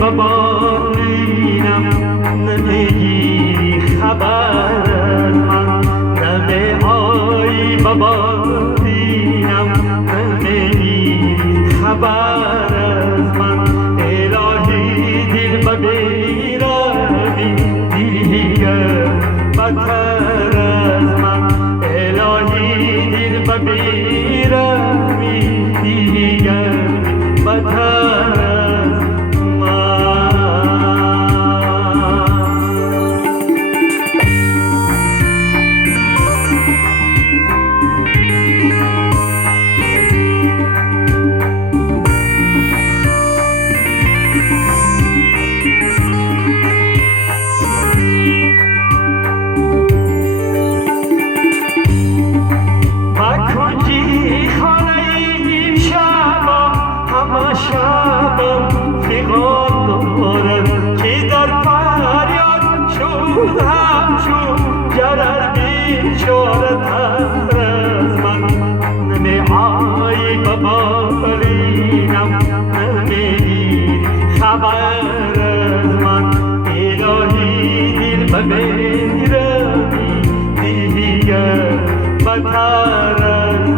ببارینم نمیگیری خبر از من نمی آیی ببارینم نمیگیری خبر از من الهی دل ببیرمی دیگر بدتر از من الهی دل ببیرمی دیگر بدتر شبم فیغان دارم که در فریاد شد همچون جرر بیچاره‌تر از من نمی آیی ببارینم نمیگیری خبر از من الهی دل ببیرمی دیگر بدتر از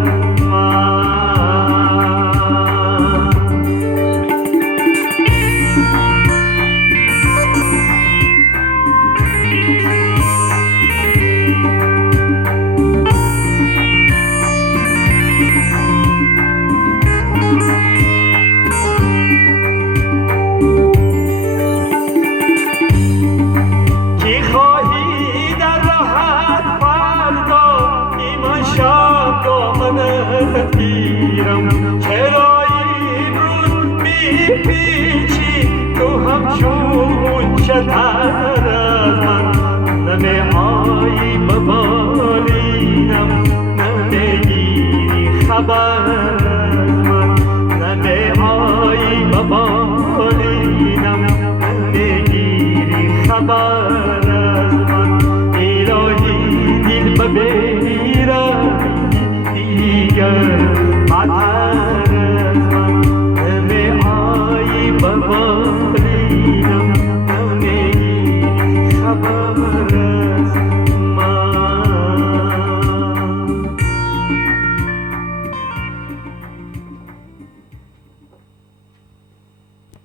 چرا این روز میپیچی تو همچون شتر